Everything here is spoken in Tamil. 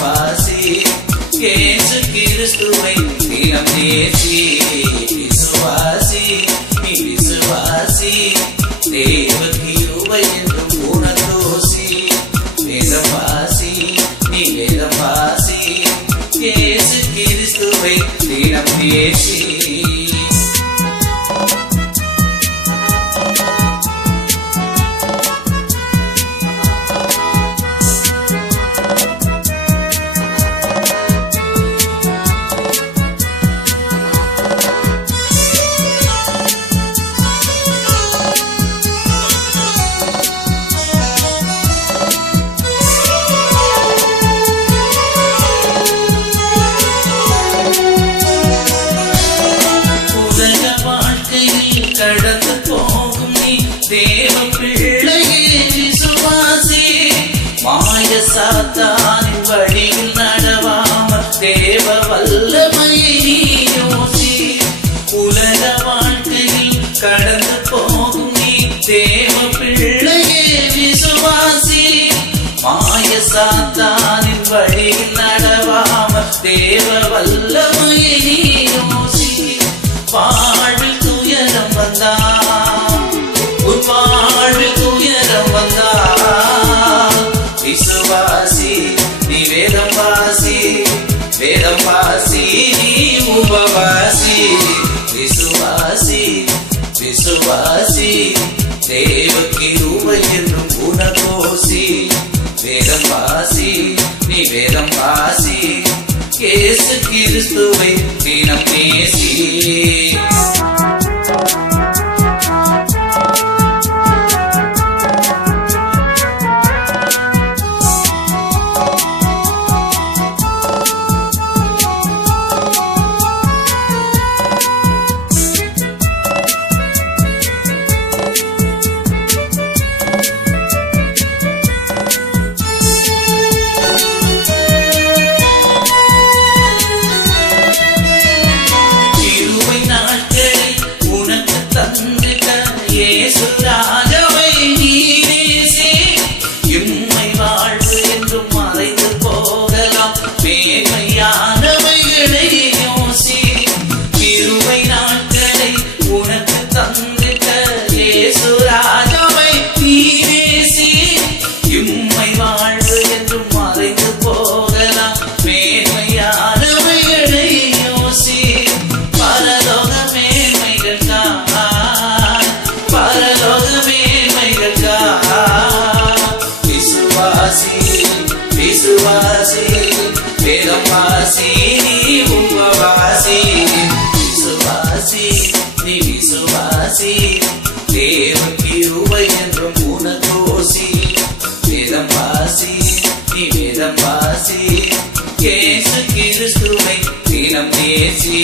வாசி இயேசு கிறிஸ்துவை தினம் நேசி விசுவாசி நீ விசுவாசி தேவ கிருபை என்றும் உனதோசி வேதம் வாசி நீ வேதம் வாசி இயேசு கிறிஸ்துவை தினம் நேசி கடந்து போகும் நீ தேவ பிள்ளையே விசுவாசி மாய சாத்தானின் வழியில் நடவாமல் தேவ வல்லமையை நீ யோசி உலக வாழ்க்கையில் கடந்து போகும் நீ தேவ பிள்ளையே விசுவாசி மாய சாத்தானின் வழியில் நடவாமல் தேவ வல்லமையை நீ யோசி வாழ்வில் துயரம் வந்தா உன் வாழ்வில் துயரம் வந்தா விசுவாசி நீ வேதம் வாசி வேதம் வாசி நீ உபவாசி விசுவாசி விசுவாசி தேவ கிருபை என்றும் உனதோசி வேதம் வாசி நீ வேதம் வாசி இயேசு கிறிஸ்துவை தினம் நேசி விசுவாசி வேதம் வாசி நீ உபவாசி விசுவாசி நீ விசுவாசி தேவ கிருபை என்றும் உனதோசி வேதம் வாசி நீ வேதம் வாசி இயேசு கிறிஸ்துவை தினம் நேசி